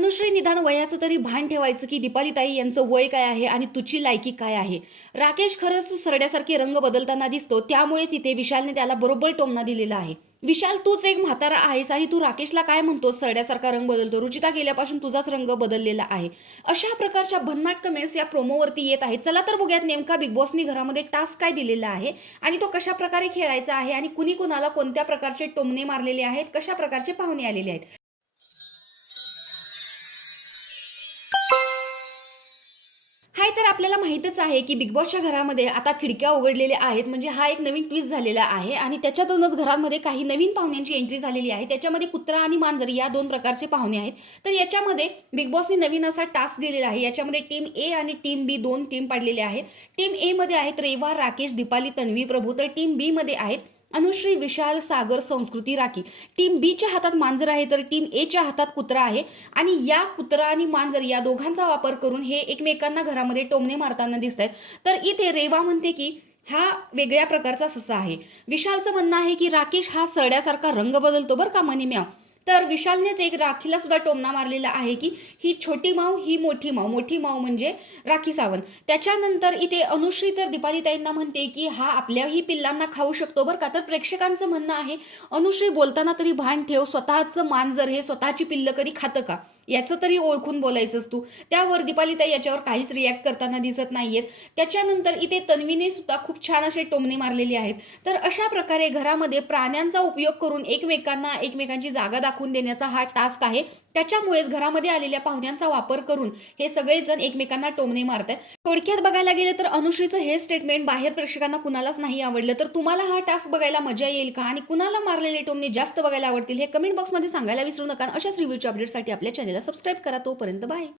अनुश्री निदान वयाचं तरी भान ठेवायचं की दीपालीताई यांचं वय काय आहे आणि तुझी लायकी काय आहे. राकेश खरंच सरड्यासारखे रंग बदलताना दिसतो, त्यामुळेच इथे विशालने त्याला बरोबर टोमणा दिलेला आहे. विशाल, तूच एक म्हातारा आहेस आणि तू राकेशला काय म्हणतोस सरड्यासारखा रंग बदलतो, रुचिता गेल्यापासून तुझाच रंग बदललेला आहे. अशा प्रकारच्या भन्नाट कमेंट्स या प्रोमोवरती येत आहेत. चला तर बघूयात नेमका बिग बॉसनी घरामध्ये टास्क काय दिलेला आहे आणि तो कशा प्रकारे खेळायचा आहे आणि कुणी कुणाला कोणत्या प्रकारचे टोमणे मारलेले आहेत, कशा प्रकारचे पाहुणे आलेले आहेत. हाय, तर आपल्याला माहीतच आहे की बिग बॉसच्या घरामध्ये आता खिडक्या उघडलेल्या आहेत, म्हणजे हा एक नवीन ट्विस्ट झालेला आहे आणि त्याच्यातूनच घरामध्ये काही नवीन पाहुण्यांची एंट्री झालेली आहे. त्याच्यामध्ये कुत्रा आणि मांजर या दोन प्रकारचे पाहुणे आहेत. तर याच्यामध्ये बिग बॉसने नवीन असा टास्क दिलेला आहे. याच्यामध्ये टीम ए आणि टीम बी दोन टीम पाडलेल्या आहेत. टीम ए मध्ये आहेत रेवा, राकेश, दीपाली, तन्वी, प्रभू. तर टीम बी मध्ये आहेत अनुश्री, विशाल, सागर, संस्कृती, राखी. टीम बीच्या हातात मांजर आहे तर टीम एच्या हातात कुत्रा आहे आणि या कुत्रा आणि मांजर या दोघांचा वापर करून हे एकमेकांना घरामध्ये टोमणे मारताना दिसत आहेत. तर इथे रेवा म्हणते की हा वेगळ्या प्रकारचा ससा आहे. विशालचं म्हणणं आहे की राकेश हा सरड्यासारखा रंग बदलतो बरं का मनीम्या. तर विशालनेच एक राखीला सुद्धा टोमणा मारलेला आहे की ही छोटी माव, ही मोठी माव. मोठी माव म्हणजे राखी सावंत. त्याच्यानंतर इथे अनुश्री तर दीपालीताईंना म्हणते की हा आपल्याही पिल्लांना खाऊ शकतो बरं का. तर प्रेक्षकांचं म्हणणं आहे अनुश्री, बोलताना तरी भान ठेव, स्वतःचं मांजर हे स्वतःची पिल्लं कधी खातं का, याचं तरी ओळखून बोलायचंच तू. त्यावर दीपालीताई याच्यावर काहीच रिॲक्ट करताना दिसत नाहीयेत. त्याच्यानंतर इथे तन्वीने सुद्धा खूप छान असे टोमणे मारलेले आहेत. तर अशा प्रकारे घरामध्ये प्राण्यांचा उपयोग करून एकमेकांना एकमेकांची जागा दाखवून देण्याचा हा टास्क आहे. त्याच्यामुळेच घरामध्ये आलेल्या पाहुण्यांचा वापर करून हे सगळेजण एकमेकांना टोमणे मारतात. थोडक्यात बघायला गेले तर अनुश्रीचं हे स्टेटमेंट बाहेर प्रेक्षकांना कुणालाच नाही आवडलं. तर तुम्हाला हा टास्क बघायला मजा येईल का आणि कुणाला मारलेले टोमणे जास्त बघायला आवडतील हे कमेंट बॉक्समध्ये सांगायला विसरू नका. अशाच रिव्ह्यूच्या अपडेटसाठी आपल्या चॅनलला सबस्क्राईब करा. तोपर्यंत बाय.